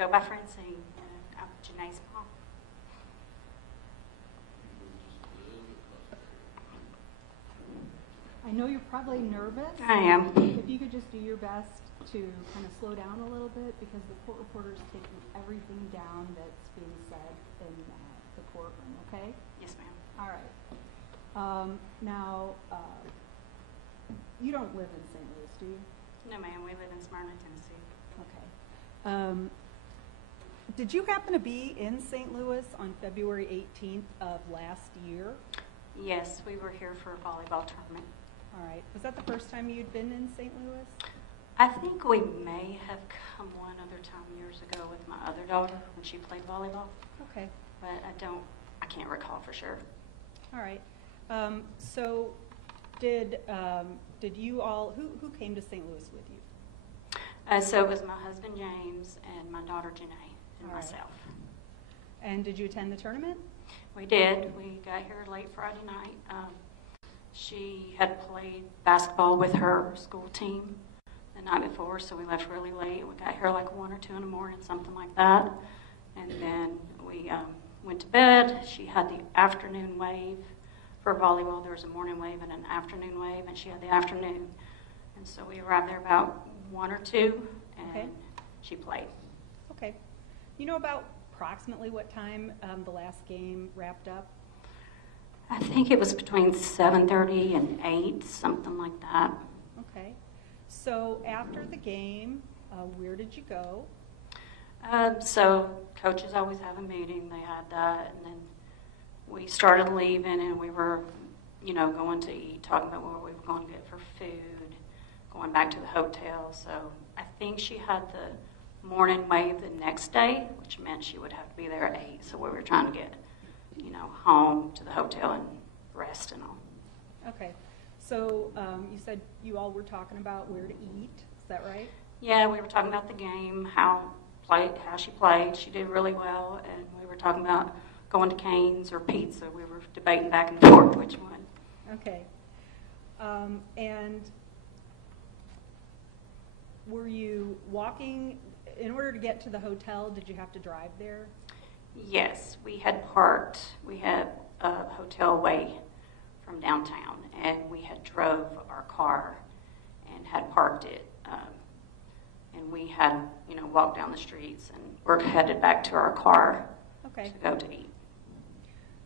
go by Francine, and I'm Janae's mom. I know you're probably nervous. I am. If you could just do your best to kind of slow down a little bit, because the court reporter's taking everything down that's being said in the courtroom, okay? Yes, ma'am. All right. Now, you don't live in St. Louis, do you? No, ma'am. We live in Smyrna, Tennessee. Okay. Did you happen to be in St. Louis on February 18th of last year? Yes, we were here for a volleyball tournament. All right. Was that the first time you'd been in St. Louis? I think we may have come one other time years ago with my other daughter when she played volleyball. Okay. But I can't recall for sure. All right. So did you all, who came to St. Louis with you? So it was my husband, James, and my daughter, Janae, and All right. myself. And did you attend the tournament? We did. We got here late Friday night. She had played basketball with her school team the night before, so we left really late. We got here like 1 or 2 in the morning, something like that. And then we went to bed. She had the afternoon wave for volleyball. There was a morning wave and an afternoon wave, and she had the afternoon. And so we arrived there about 1 or 2, and Okay. she played. Okay. You know about approximately what time the last game wrapped up? I think it was between 7:30 and 8, something like that. Okay. So after the game, where did you go? So coaches always have a meeting. They had that, and then we started leaving, and we were, going to eat, talking about what we were going to get for food, going back to the hotel. So I think she had the morning wave the next day, which meant she would have to be there at 8. So we were trying to get, home to the hotel and rest and all. Okay. So you said you all were talking about where to eat. Is that right? Yeah, we were talking about the game, how she played. She did really well, and we were talking about going to Cane's or pizza. We were debating back and forth which one. Okay. And were you walking, in order to get to the hotel, did you have to drive there? Yes, we had parked. We had a hotel away from downtown, and we had drove our car and had parked it. And we had, walked down the streets, and we're headed back to our car Okay. to go to eat.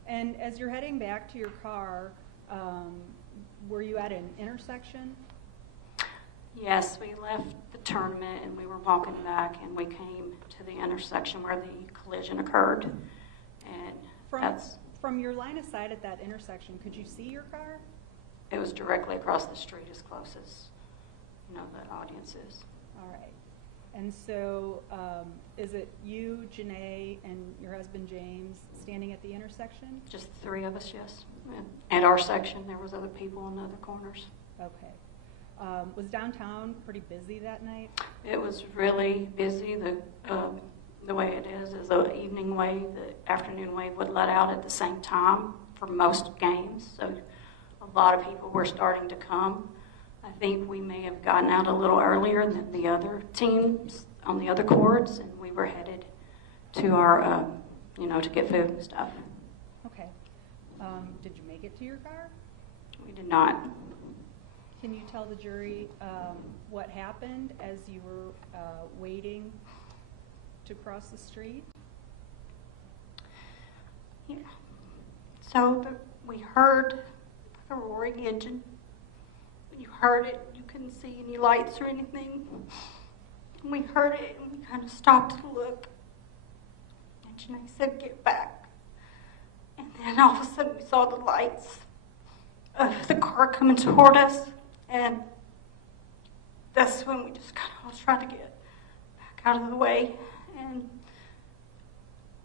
And as you're heading back to your car, were you at an intersection? Yes, we left the tournament and we were walking back, and we came to the intersection where the collision occurred. And From your line of sight at that intersection, could you see your car? it was directly across the street, as close as the audience is. All right. And so is it you, Janae, and your husband, James, standing at the intersection? Just the 3 of us, yes. And at our section, there was other people in other corners. Okay. Was downtown pretty busy that night? It was really busy. The way it is the evening wave. The afternoon wave would let out at the same time for most games. So a lot of people were starting to come. I think we may have gotten out a little earlier than the other teams on the other courts, and we were headed to our, to get food and stuff. Okay. Did you make it to your car? We did not. Can you tell the jury what happened as you were waiting to cross the street? Yeah. So we heard a roaring engine. You heard it. You couldn't see any lights or anything. And we heard it, and we kind of stopped to look. And Janae said, "Get back." And then all of a sudden, we saw the lights of the car coming toward us. And that's when we just kind of all tried to get back out of the way. And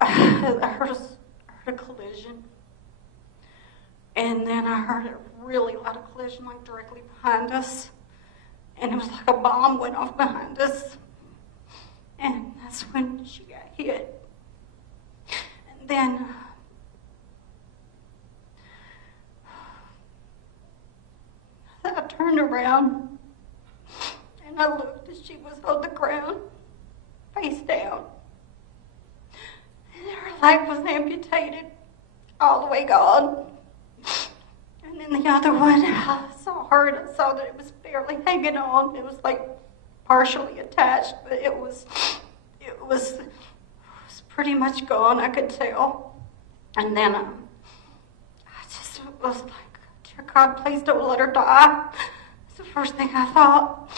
I heard a collision. And then I heard a really loud collision, like directly behind us. And it was like a bomb went off behind us. And that's when she got hit. And then I turned around and I looked, and she was on the ground, face down. leg was amputated, all the way gone. And then the other one, I saw her and I saw that it was barely hanging on. It was like partially attached, but it was pretty much gone, I could tell. And then I just was like, dear God, please don't let her die. That's the first thing I thought.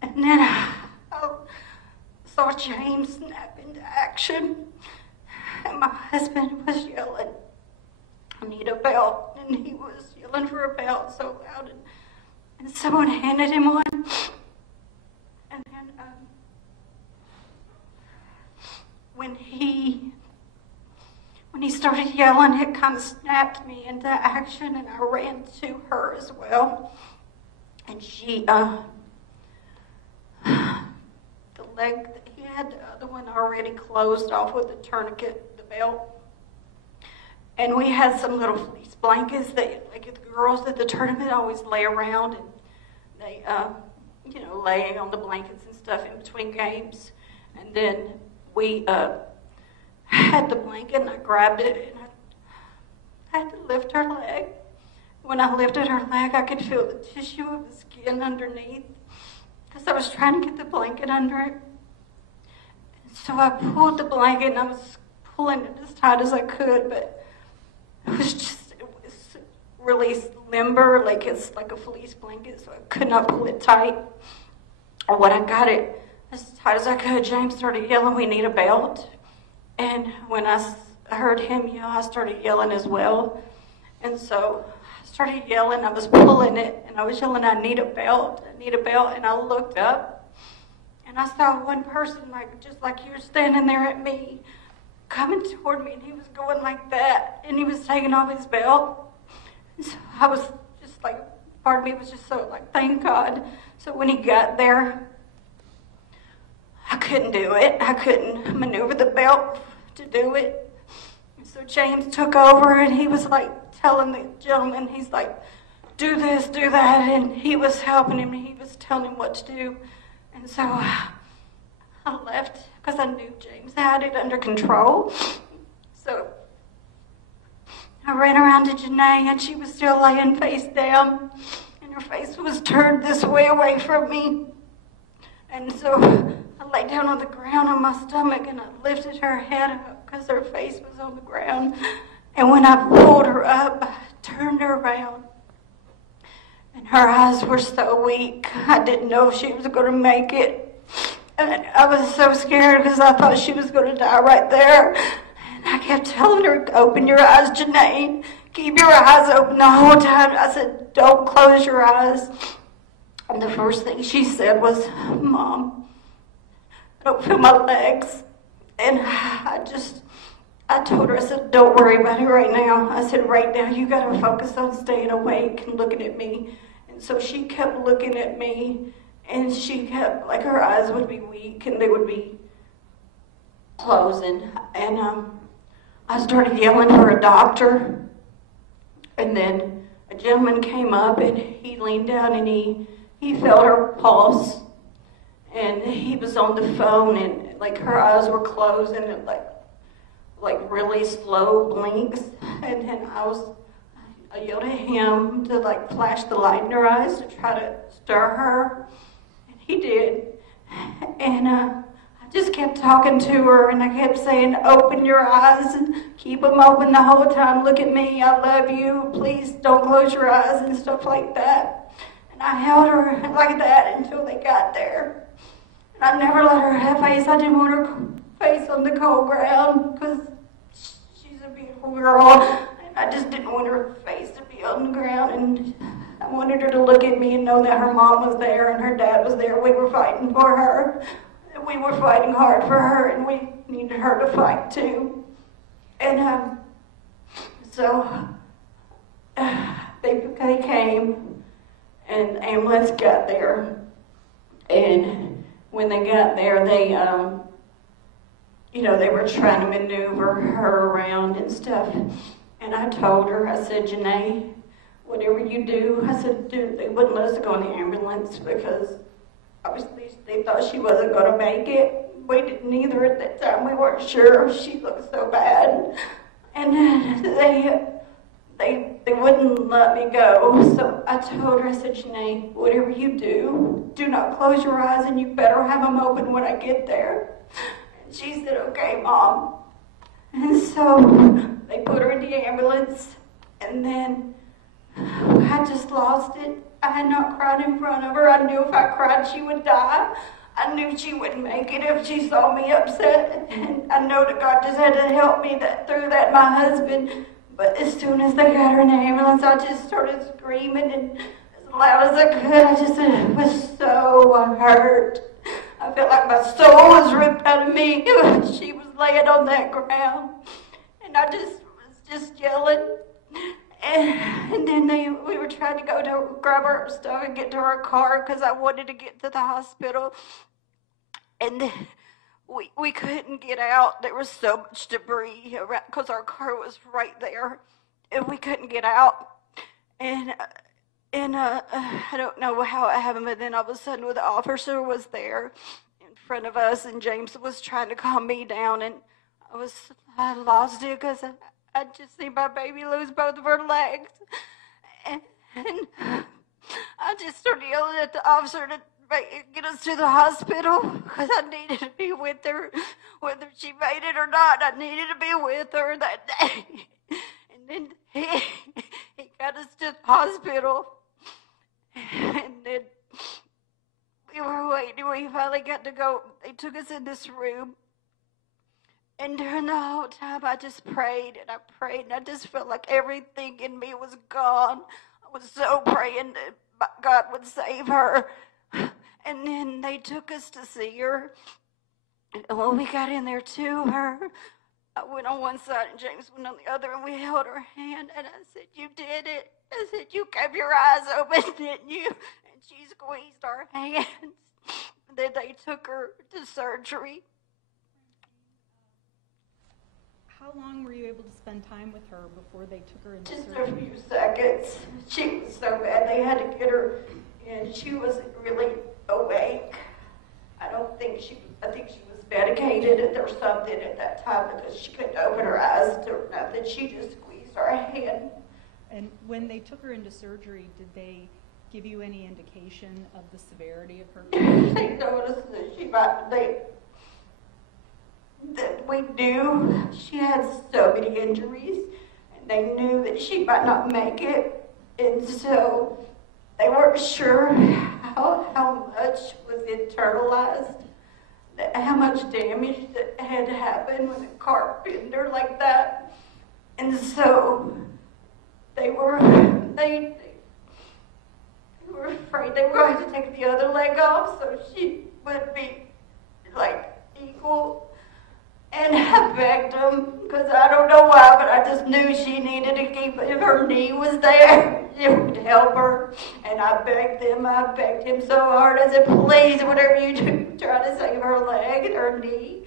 And then I saw James snap into action, and my husband was yelling, I need a belt, and he was yelling for a belt so loud, and someone handed him one, and then when he started yelling, it kind of snapped me into action, and I ran to her as well, and she, the leg that he had, the other one already closed off with the tourniquet, the belt. And we had some little fleece blankets that, like, the girls at the tournament always lay around, and they, lay on the blankets and stuff in between games. And then we had the blanket, and I grabbed it, and I had to lift her leg. When I lifted her leg, I could feel the tissue of the skin underneath, because I was trying to get the blanket under it. And so I pulled the blanket, and I was pulling it as tight as I could, but it was really limber, like it's like a fleece blanket, so I could not pull it tight. And when I got it as tight as I could, James started yelling, we need a belt. And when I heard him yell, I started yelling as well. And so I started yelling, I was pulling it, and I was yelling, I need a belt, I need a belt. And I looked up, and I saw one person, just like you're standing there at me, coming toward me, and he was going like that, and he was taking off his belt. And so I was just like, part of me was just so like, thank God. So when he got there, I couldn't do it. I couldn't maneuver the belt to do it. And so James took over, and he was like telling the gentleman, he's like, do this, do that, and he was helping him, and he was telling him what to do. And so I left because I knew James had it under control. So I ran around to Janae, and she was still laying face down, and her face was turned this way away from me. And so I lay down on the ground on my stomach, and I lifted her head up because her face was on the ground. And when I pulled her up, I turned her around, and her eyes were so weak, I didn't know if she was going to make it. And I was so scared because I thought she was going to die right there. And I kept telling her, open your eyes, Janae. Keep your eyes open the whole time. I said, don't close your eyes. And the first thing she said was, Mom, I don't feel my legs. And I told her, I said, don't worry about it right now. I said, right now you got to focus on staying awake and looking at me. And so she kept looking at me, and she kept, like, her eyes would be weak, and they would be closing. And I started yelling for a doctor. And then a gentleman came up, and he leaned down, and he felt her pulse. And he was on the phone, and, like, her eyes were closed, and it, like really slow blinks. And then I yelled at him to, like, flash the light in her eyes to try to stir her. He did. And I just kept talking to her, and I kept saying, open your eyes and keep them open the whole time. Look at me. I love you. Please don't close your eyes and stuff like that. And I held her like that until they got there. And I never let her have face. I didn't want her face on the cold ground because she's a beautiful girl. And I just didn't want her face to be on the ground. And I wanted her to look at me and know that her mom was there and her dad was there. We were fighting for her. We were fighting hard for her, and we needed her to fight too. And so they came, and the ambulance got there. And when they got there, they were trying to maneuver her around and stuff. And I told her, I said, Janae, whatever you do, I said, they wouldn't let us go in the ambulance because obviously they thought she wasn't going to make it. we didn't either at that time. We weren't sure. She looked so bad. And they wouldn't let me go. So I told her, I said, Janae, whatever you do not close your eyes, and you better have them open when I get there. And she said, okay, Mom. And so they put her in the ambulance, and then I just lost it. I had not cried in front of her. I knew if I cried, she would die. I knew she wouldn't make it if she saw me upset. And I know that God just had to help me through that, my husband. But as soon as they got her in the ambulance, I just started screaming and as loud as I could. I just was so hurt. I felt like my soul was ripped out of me. She was laying on that ground. And I just was yelling. And then we were trying to go to grab our stuff and get to our car because I wanted to get to the hospital. And we couldn't get out. There was so much debris around because our car was right there, and we couldn't get out. And I don't know how it happened, but then all of a sudden the officer was there in front of us, and James was trying to calm me down, and I lost it because I just see my baby lose both of her legs. And I just started yelling at the officer to get us to the hospital because I needed to be with her. Whether she made it or not, I needed to be with her that day. And then he got us to the hospital. And then we were waiting. We finally got to go. They took us in this room. And during the whole time, I just prayed, and I just felt like everything in me was gone. I was so praying that God would save her. And then they took us to see her. And when we got in there to her, I went on one side and James went on the other, and we held her hand, and I said, you did it. I said, you kept your eyes open, didn't you? And she squeezed our hands. Then they took her to surgery. How long were you able to spend time with her before they took her into Just surgery? a few seconds. She was so bad. They had to get her, and she wasn't really awake. I think she was medicated or something at that time because she couldn't open her eyes to nothing. She just squeezed our hand. And when they took her into surgery, did they give you any indication of the severity of her condition? They noticed that we knew she had so many injuries, and they knew that she might not make it, and so they weren't sure how much was internalized, how much damage that had happened when a car pinned her like that. And so they were afraid they were going to take the other leg off so she would be like equal. And I begged them, because I don't know why, but I just knew she needed to keep it. If her knee was there, it would help her. And I begged him so hard. I said, please, whatever you do, try to save her leg and her knee,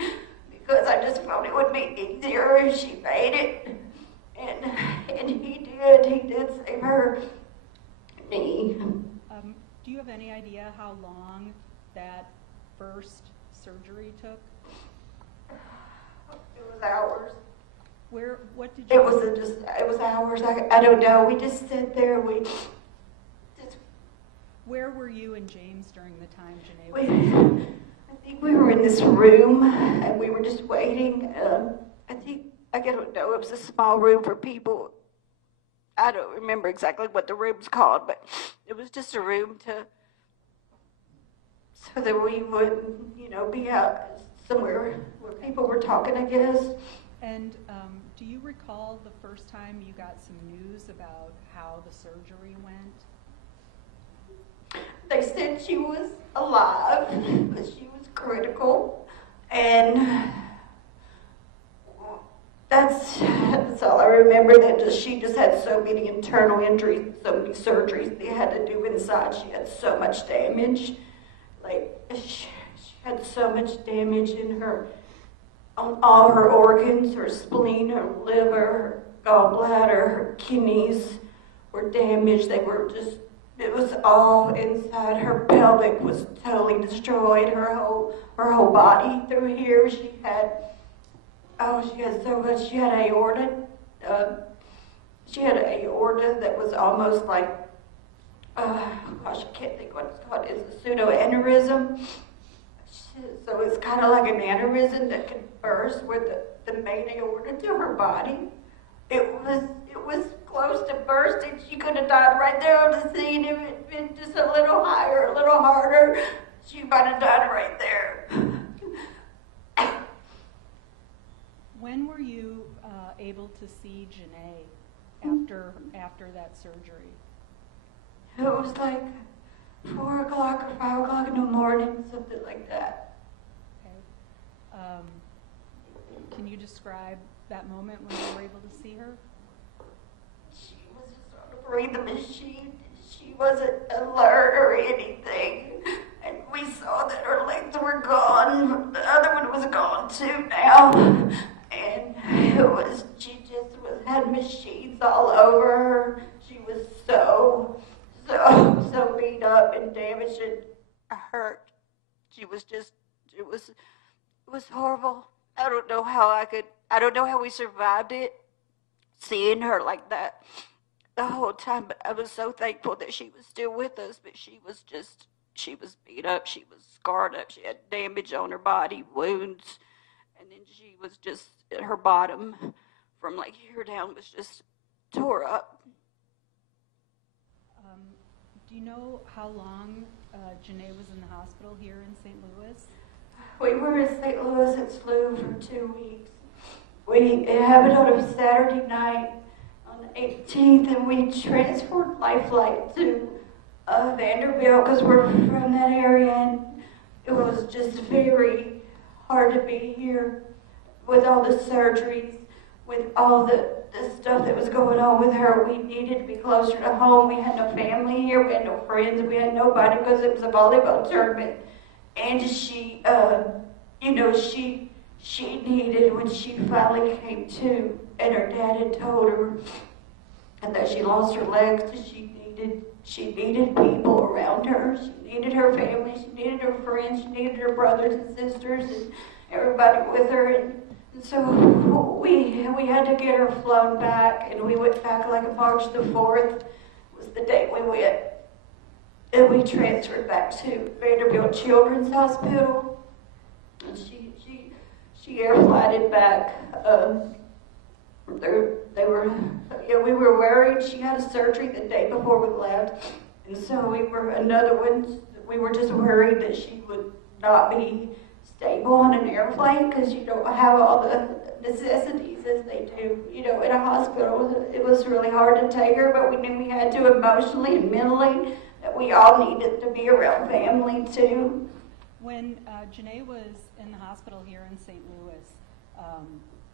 because I just felt it would be easier if she made it. And he did save her knee. Do you have any idea how long that first surgery took? It was hours. What did you? It was hours. I don't know. We just sat there. Where were you and James during the time Janae was? I think we were in this room and we were just waiting. I don't know. It was a small room for people. I don't remember exactly what the room's called, but it was just a room so that we wouldn't, be out somewhere where people were talking, I guess. And do you recall the first time you got some news about how the surgery went? They said she was alive, but she was critical, and that's all I remember. She just had so many internal injuries, so many surgeries they had to do inside. She had so much damage, she had so much damage on all her organs, her spleen, her liver, her gallbladder, her kidneys were damaged. They It was all inside. Her pelvic was totally destroyed. Her whole body through here. She had so much. She had aorta. She had an aorta that was almost like, gosh, I can't think what it's called. It's a pseudoaneurysm. So it's kind of like an aneurysm that could burst with the main aorta to her body. It was close to bursting. She could have died right there on the scene if it had been just a little higher, a little harder. She might have died right there. When were you able to see Janae after that surgery? It was like 4 o'clock or 5 o'clock in the morning, something like that. Okay. Can you describe that moment when you were able to see her? She was just on a breathing machine. She wasn't alert or anything. And we saw that her legs were gone. The other one was gone too now. And she just had machines all over her. She was so beat up and damaged and hurt. She was just, it was horrible. I don't know how we survived it, seeing her like that the whole time, but I was so thankful that she was still with us, but she was beat up, she was scarred up, she had damage on her body, wounds, and then she was just, her bottom from like here down was just tore up. Do you know how long Janae was in the hospital here in St. Louis? We were in St. Louis and SLU for 2 weeks. It happened on a Saturday night on the 18th, and we transferred Life Flight to Vanderbilt because we're from that area, and it was just very hard to be here with all the surgeries, with all the stuff that was going on with her. We needed to be closer to home. We had no family here. We had no friends. We had nobody because it was a volleyball tournament. And she needed, when she finally came to, and her dad had told her and that she lost her legs, she needed people around her. She needed her family. She needed her friends. She needed her brothers and sisters and everybody with her. And so we had to get her flown back, and we went back like March the 4th was the day we went. And we transferred back to Vanderbilt Children's Hospital. And she air flighted back. We were worried. She had a surgery the day before we left. And so we were just worried that she would not be stable on an airplane because you don't have all the necessities as they do, in a hospital. It was really hard to take her, but we knew we had to emotionally and mentally, that we all needed to be around family too. When Janae was in the hospital here in St. Louis,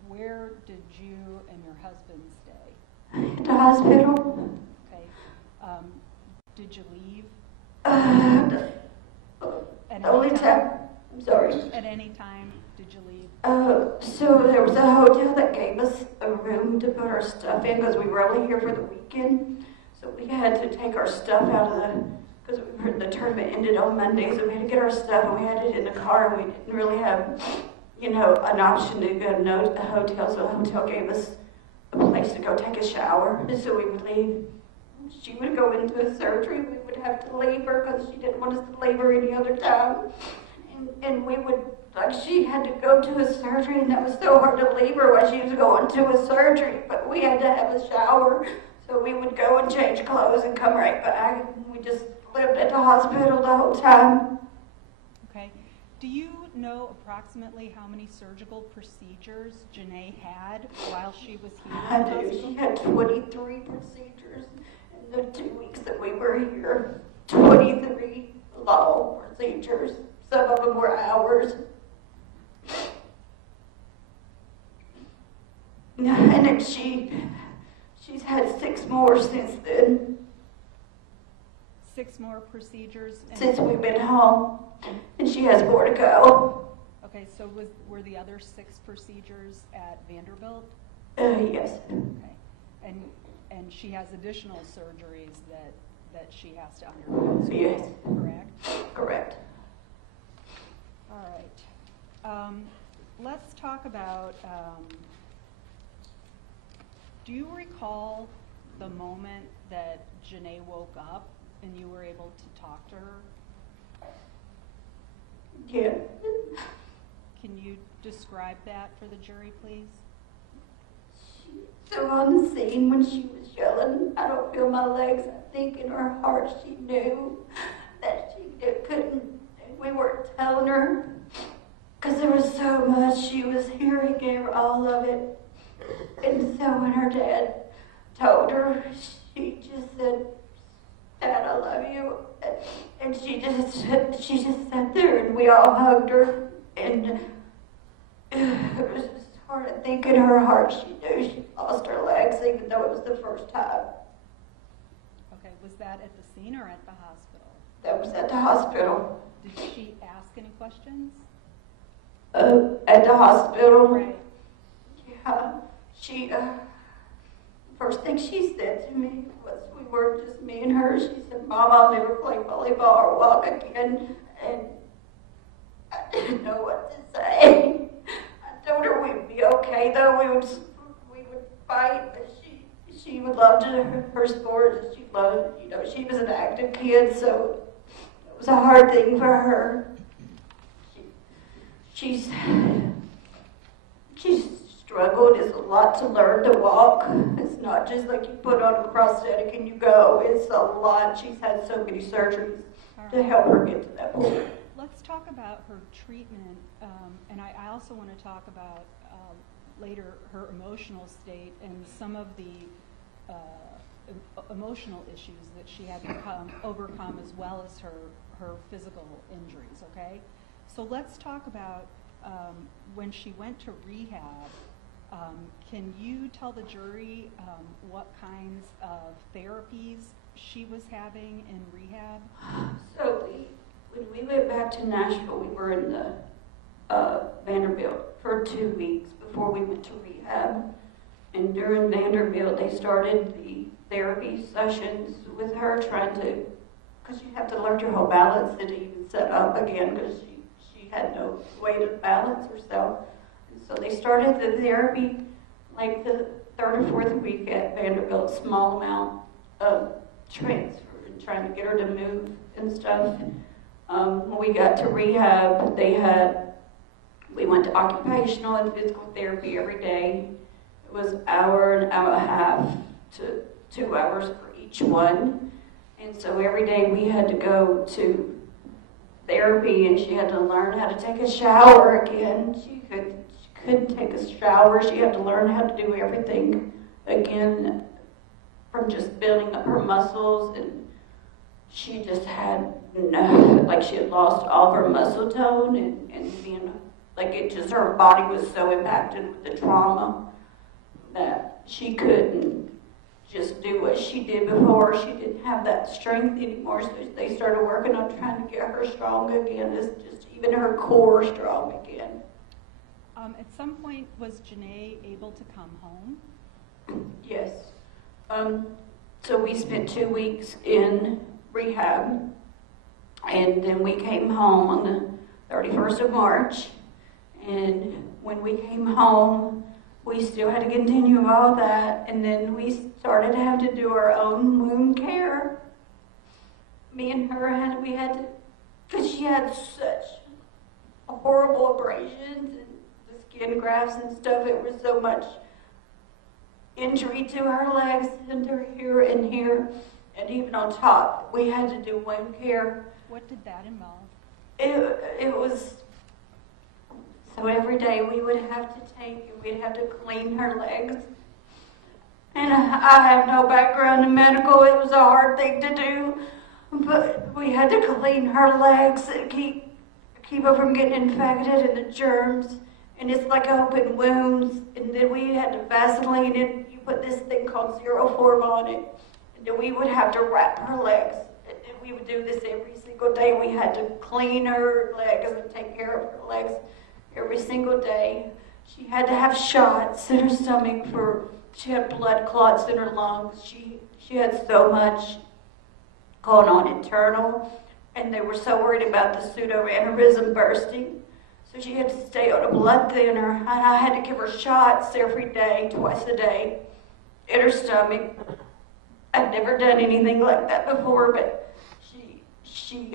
where did you and your husband stay? At the hospital. Okay. Did you leave? I'm sorry. At any time did you leave? So there was a hotel that gave us a room to put our stuff in because we were only here for the weekend. So we had to take our stuff out of because the tournament ended on Monday, so we had to get our stuff, and we had it in the car, and we didn't really have, an option to go to a hotel, so the hotel gave us a place to go take a shower, so we would leave. She would go into a surgery, we would have to leave her because she didn't want us to leave her any other time. And we would, she had to go to a surgery, and that was so hard to leave her while she was going to a surgery, but we had to have a shower. So we would go and change clothes and come right back. We just lived at the hospital the whole time. Okay. Do you know approximately how many surgical procedures Janae had while she was here? I do. She had 23 procedures in the 2 weeks that we were here. 23 long procedures. Some of them were hours. And then she's had 6 more since then. 6 more procedures? Since we've been home. And she has more to go. Okay, so were the other 6 procedures at Vanderbilt? Yes. Okay. And she has additional surgeries that that she has to undergo as Yes. well, correct? Correct. All right. Let's talk about, do you recall the moment that Janae woke up and you were able to talk to her? Yeah. Can you describe that for the jury, please? So on the scene when she was yelling, I don't feel my legs, I think in her heart she knew that she couldn't, and we weren't telling her because there was so much she was hearing, gave her all of it. And so when her dad told her, she just said, "Dad, I love you." And she just sat there and we all hugged her, and it was just hard. I think in her heart she knew she lost her legs, even though it was the first time. Okay, was that at the scene or at the hospital? That was at the hospital. Did she ask any questions? At the hospital. Right. Yeah. She, first thing she said to me was, we were just me and her. She said, "Mom, I'll never play volleyball or walk again." And I didn't know what to say. I told her we'd be okay, though. We would fight, but she would love her sport. She loved, she was an active kid, so it was a hard thing for her. She's struggled. It's a lot to learn to walk. It's not just like you put on a prosthetic and you go. It's a lot. She's had so many surgeries to help her get to that point. Let's talk about her treatment, and I also want to talk about later her emotional state and some of the emotional issues that she had to overcome, as well as her physical injuries, okay? So let's talk about when she went to rehab. Can you tell the jury what kinds of therapies she was having in rehab? So when we went back to Nashville, we were in the Vanderbilt for 2 weeks before we went to rehab. And during Vanderbilt, they started the therapy sessions with her, trying to, because you have to learn your whole balance and even set up again, because she had no way to balance herself. And so they started the therapy like the 3rd or 4th week at Vanderbilt, small amount of transfer and trying to get her to move and stuff. When we got to rehab, we went to occupational and physical therapy every day. It was an hour and a half to 2 hours for each one. And so every day we had to go to therapy, and she had to learn how to take a shower again. She couldn't take a shower. She had to learn how to do everything again, from just building up her muscles, and she just had she had lost all of her muscle tone, and being like her body was so impacted with the trauma that she couldn't just do what she did before. She didn't have that strength anymore, so they started working on trying to get her strong again, just even her core strong again. At some point, was Janae able to come home? Yes. So we spent 2 weeks in rehab, and then we came home on the 31st of March. And when we came home, we still had to continue all that, and then we started to have to do our own wound care. Me and her we had to, because she had such horrible abrasions and the skin grafts and stuff. It was so much injury to her legs and to here and here, and even on top, we had to do wound care. What did that involve? It was, so every day we would have to clean her legs. And I have no background in medical. It was a hard thing to do, but we had to clean her legs and keep her from getting infected and the germs. And it's like open wounds. And then we had to Vaseline it. You put this thing called 0-form on it. And then we would have to wrap her legs. And we would do this every single day. We had to clean her legs and take care of her legs every single day. She had to have shots in her stomach she had blood clots in her lungs. She had so much going on internal, and they were so worried about the pseudoaneurysm bursting. So she had to stay on a blood thinner, and I had to give her shots every day, twice a day, in her stomach. I'd never done anything like that before, but she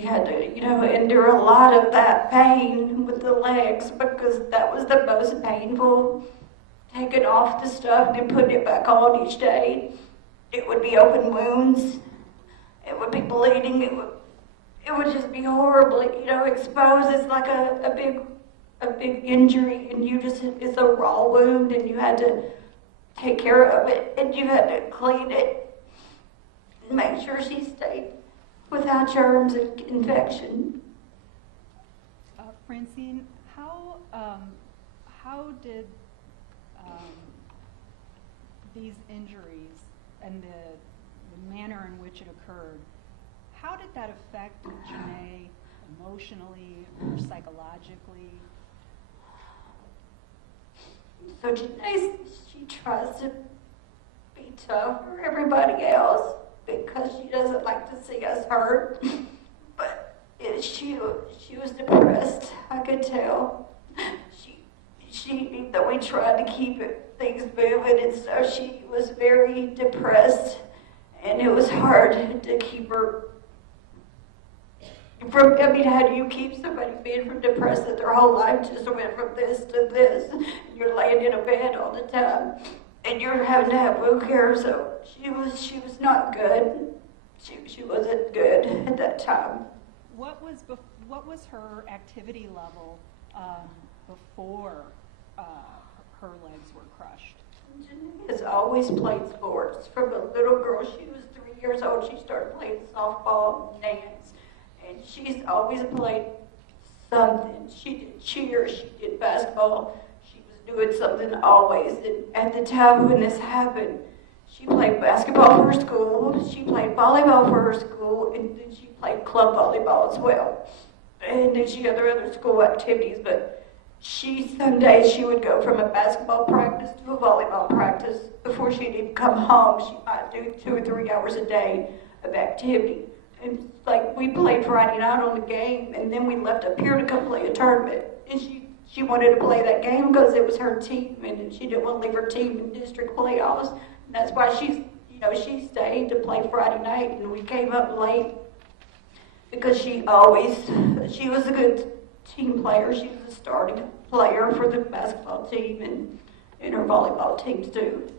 had to, endure a lot of that pain with the legs because that was the most painful. Taking off the stuff and then putting it back on each day. It would be open wounds. It would be bleeding. It would just be horribly, exposed. It's like a big injury, and it's a raw wound, and you had to take care of it, and you had to clean it, and make sure she stayed without germs and infection. Francine, how did these injuries and the manner in which it occurred, how did that affect Janae emotionally or psychologically? So Janae, she tries to be tough for everybody else because she doesn't like to see us hurt. But she was depressed, I could tell. She knew that we tried to keep things moving, and so she was very depressed, and it was hard to keep her from, how do you keep somebody being from depressed that their whole life just went from this to this, and you're laying in a bed all the time, and you're having to have wound care, so she was not good. She wasn't good at that time. What was her activity level before her legs were crushed? Janae has always played sports. From a little girl, she was 3 years old, she started playing softball and dance. And she's always played something. She did cheer, she did basketball, she was doing something always. And at the time when this happened, she played basketball for her school, she played volleyball for her school, and then she played club volleyball as well. And then she had her other school activities, but some days she would go from a basketball practice to a volleyball practice. Before she'd even come home, she might do 2 or 3 hours a day of activity. And like we played Friday night on the game, and then we left up here to come play a tournament. And she wanted to play that game because it was her team, and she didn't want to leave her team in district playoffs. And that's why she stayed to play Friday night, and we came up late because she was a good team player. She was a starting player for the basketball team and her volleyball teams too.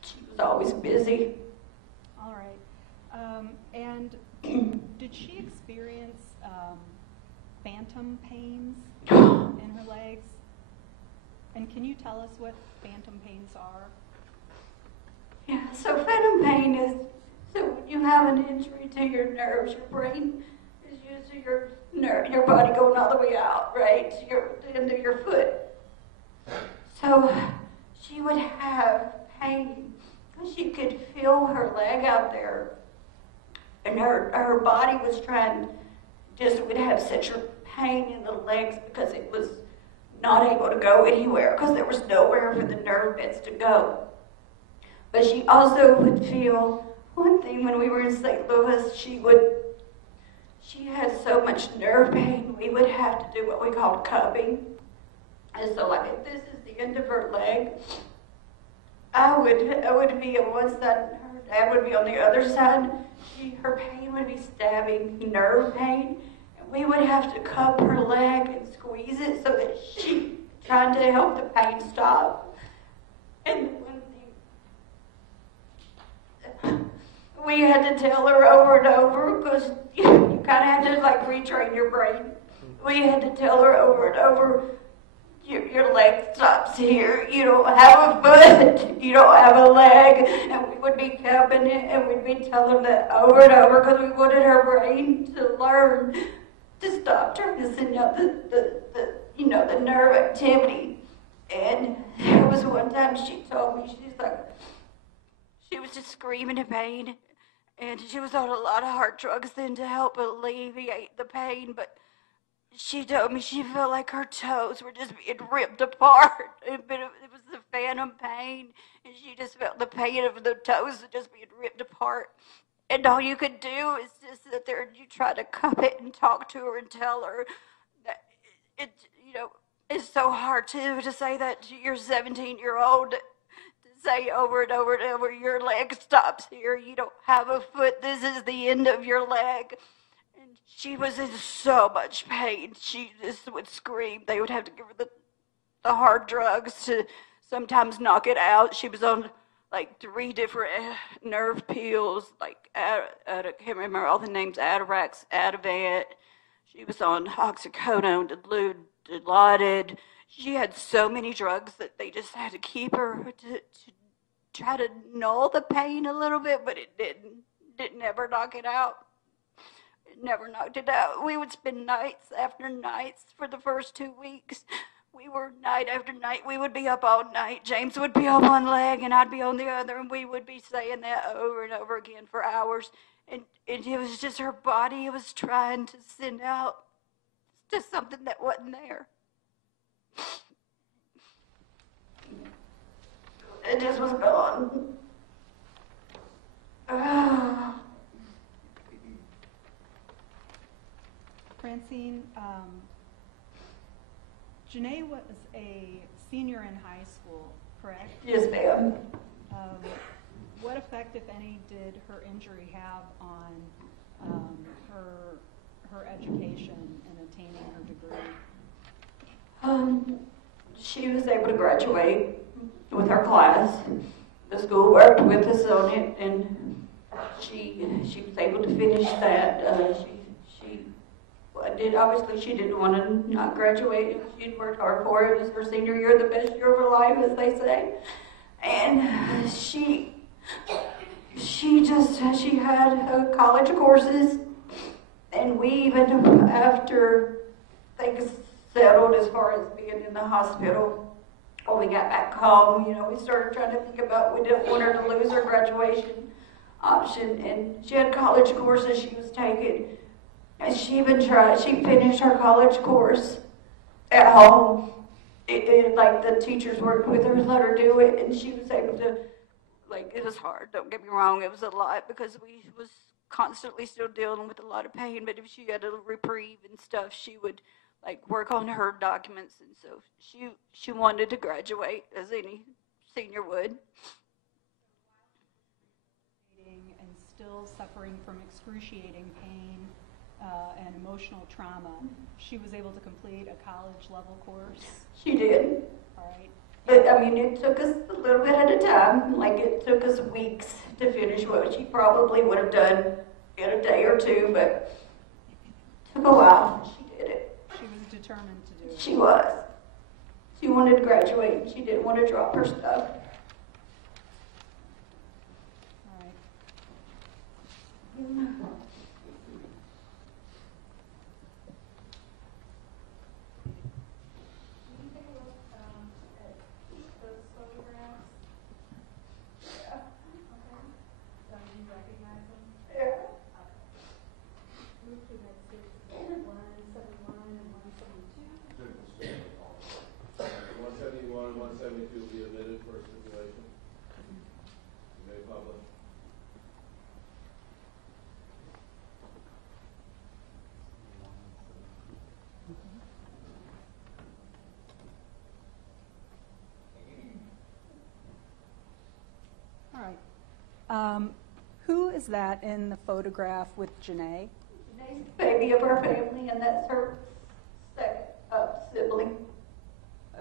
She was always busy. All right. And did she experience phantom pains in her legs? And can you tell us what phantom pains are? Yeah, so phantom pain is, so when you have an injury to your nerves, your brain is using your body going all the way out, right, to into your foot. So she would have pain. She could feel her leg out there, and her body was would have such a pain in the legs because it was not able to go anywhere because there was nowhere for the nerve bits to go. But she also would feel one thing when we were in St. Louis, she had so much nerve pain, we would have to do what we called cupping. And so like if this is the end of her leg, I would be on one side, her dad would be on the other side. Her pain would be stabbing nerve pain, and we would have to cup her leg and squeeze it so that she trying to help the pain stop. And one thing we had to tell her over and over, because you kind of had to like retrain your brain. We had to tell her over and over, your leg stops here, you don't have a foot, you don't have a leg, and we would be cupping it, and we'd be telling that over and over, because we wanted her brain to learn to stop trying to send out the nerve activity. And there was one time she told me, she was just screaming in pain, and she was on a lot of hard drugs then to help alleviate the pain, but she told me she felt like her toes were just being ripped apart. It was the phantom pain, and she just felt the pain of the toes just being ripped apart. And all you could do is just sit there and you try to cup it and talk to her and tell her that it, it's so hard too to say that to your 17-year-old, to say over and over and over, your leg stops here, you don't have a foot, this is the end of your leg. And she was in so much pain, she just would scream. They would have to give her the hard drugs to sometimes knock it out. She was on like 3 different nerve pills, like I can't remember all the names, Atarax, Ativan. She was on oxycodone, Dilaudid. She had so many drugs that they just had to keep her to try to null the pain a little bit, but it didn't ever knock it out. It never knocked it out. We would spend nights after nights for the first 2 weeks. We were night after night. We would be up all night. James would be on one leg and I'd be on the other, and we would be saying that over and over again for hours. And it was just her body was trying to send out just something that wasn't there. It just was gone. Francine, Janae was a senior in high school, correct? Yes, ma'am. What effect, if any, did her injury have on her education and attaining her degree? She was able to graduate with her class. The school worked with us on it, and she was able to finish that. Obviously she didn't want to not graduate. She'd worked hard for it. It was her senior year, the best year of her life, as they say. And she had college courses, and we even, after things settled as far as being in the hospital, when we got back home, we started trying to think about, we didn't want her to lose her graduation option, and she had college courses she was taking. And she finished her college course at home. Like the teachers worked with her, let her do it, and she was able to, it was hard, don't get me wrong, it was a lot because we was constantly still dealing with a lot of pain, but if she had a reprieve and stuff, she would work on her documents, and so she wanted to graduate as any senior would. And still suffering from excruciating pain and emotional trauma, she was able to complete a college-level course? She did. All right. But, it took us a little bit at a time. It took us weeks to finish what she probably would have done in a day or two, but it took a while. She did it. She was determined to do it. She was. She wanted to graduate, and she didn't want to drop her stuff. All right. Who is that in the photograph with Janae? Janae's the baby of our family, and that's her second sibling.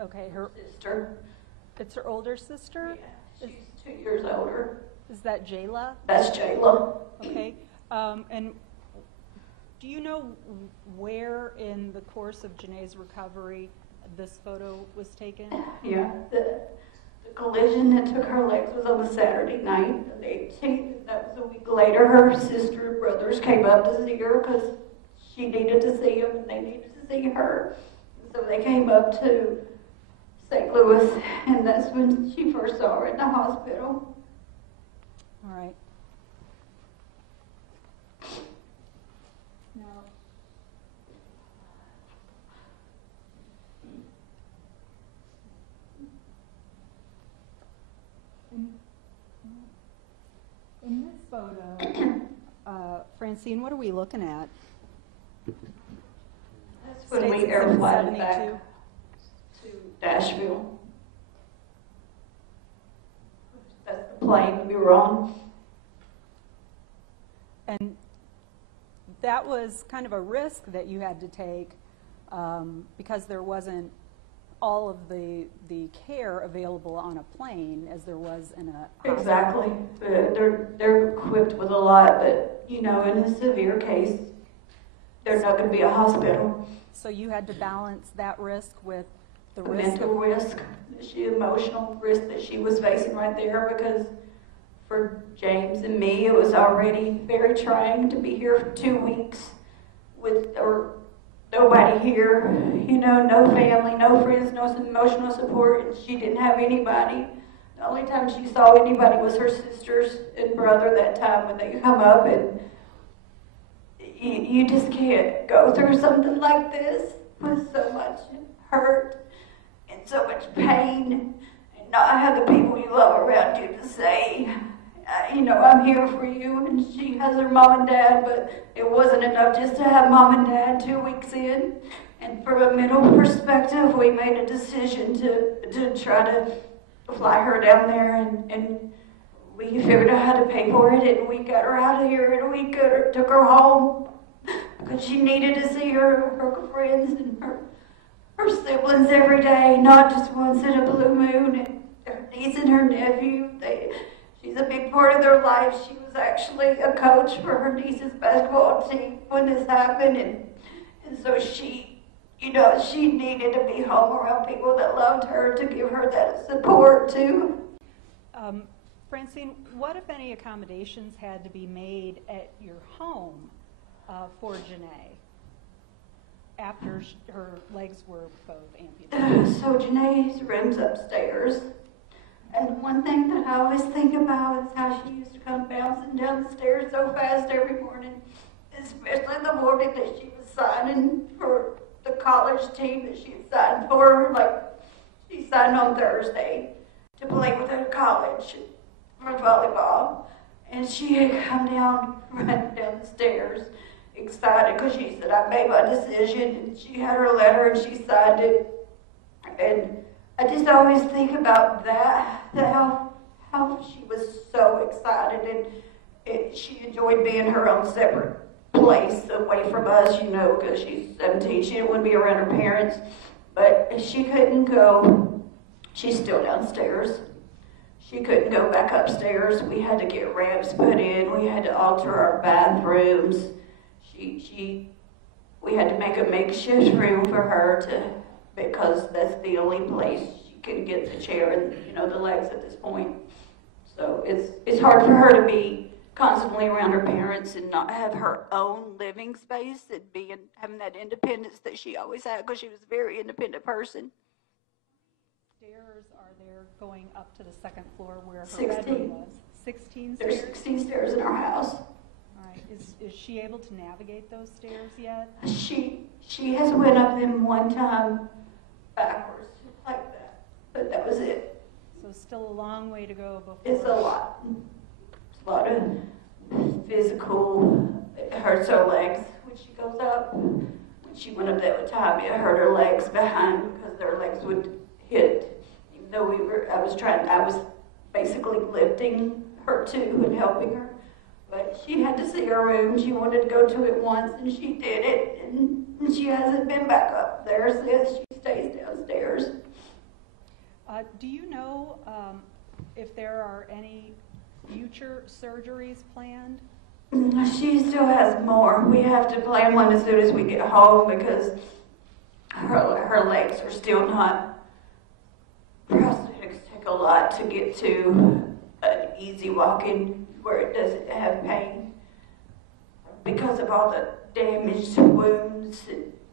Okay, her sister. It's her older sister? Yeah, she's 2 years older. Is that Jayla? That's Jayla. Okay, and do you know where in the course of Janae's recovery this photo was taken? Yeah, the collision that took her legs was on a Saturday night, the 18th. That was a week later. Her sister and brothers came up to see her because she needed to see them and they needed to see her. And so they came up to St. Louis, and that's when she first saw her in the hospital. All right. Now, photo, Francine, what are we looking at? That's when we airflighted back 72. to Nashville. That's the plane we were on. And that was kind of a risk that you had to take because there wasn't all of the care available on a plane as there was in a hospital. Exactly. They're equipped with a lot, but, you know, in a severe case, there's not going to be a hospital. So you had to balance that risk with the Mental risk, the emotional risk that she was facing right there, because for James and me, it was already very trying to be here for 2 weeks with nobody here, you know, no family, no friends, no emotional support, and she didn't have anybody. The only time she saw anybody was her sisters and brother that time when they come up, and you just can't go through something like this with so much hurt and so much pain and not have the people you love around you to say, you know, I'm here for you. And she has her mom and dad, but it wasn't enough just to have mom and dad 2 weeks in. And from a mental perspective, we made a decision to try to fly her down there, and we figured out how to pay for it, and we got her out of here, and we took her home because she needed to see her friends and her siblings every day, not just once in a blue moon. And her niece and her nephew, she's a big part of their life. She was actually a coach for her niece's basketball team when this happened, and so she, you know, she needed to be home around people that loved her to give her that support too. Francine, what if any accommodations had to be made at your home for Janae after her legs were both amputated? So Janae's room's upstairs. And one thing that I always think about is how she used to come bouncing down the stairs so fast every morning, especially the morning that she was signing for the college team that she had signed for. Like, she signed on Thursday to play with her college for volleyball. And she had come running down the stairs, excited, because she said, I made my decision. And she had her letter and she signed it. And I just always think about that how she was so excited, and she enjoyed being her own separate place away from us, you know, because she's 17. She didn't want to be around her parents, but she couldn't go. She's still downstairs. She couldn't go back upstairs. We had to get ramps put in. We had to alter our bathrooms. We had to make a makeshift room for her because that's the only place she could get the chair and, you know, the legs at this point. So it's hard for her to be constantly around her parents and not have her own living space and having that independence that she always had, because she was a very independent person. Stairs are there going up to the second floor where her 16. bedroom was? 16 stairs? There's 16 stairs in our house. All right. Is she able to navigate those stairs yet? She has went up them one time backwards, like that, but that was it. So still a long way to go before. It's a lot. It's a lot of physical. It hurts her legs when she goes up. When she went up that time, it hurt her legs behind because their legs would hit. Even though I was basically lifting her too and helping her. But she had to see her room. She wanted to go to it once, and she did it. And she hasn't been back up there since. She stays downstairs. Do you know if there are any future surgeries planned? She still has more. We have to plan one as soon as we get home because her legs are still not. Prosthetics take a lot to get to an easy walking where it doesn't have pain because of all the damaged wounds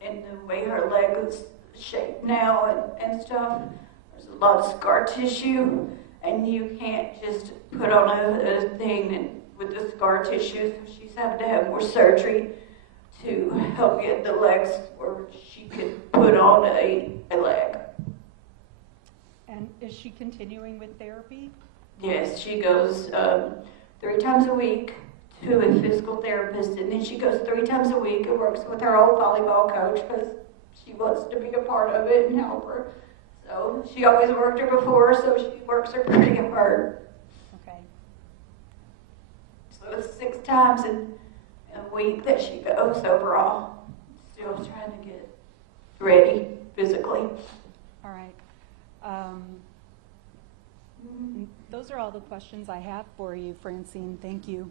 and the way her leg is shaped now and stuff. There's a lot of scar tissue, and you can't just put on a thing with the scar tissue. So she's having to have more surgery to help get the legs where she can put on a leg. And is she continuing with therapy? Yes, she goes 3 times a week to a physical therapist, and then she goes 3 times a week and works with her old volleyball coach because she wants to be a part of it and help her. So she always worked her before, so she works her pretty hard. Okay. So it's 6 times in a week that she goes overall. Still trying to get ready physically. All right. Those are all the questions I have for you, Francine. Thank you.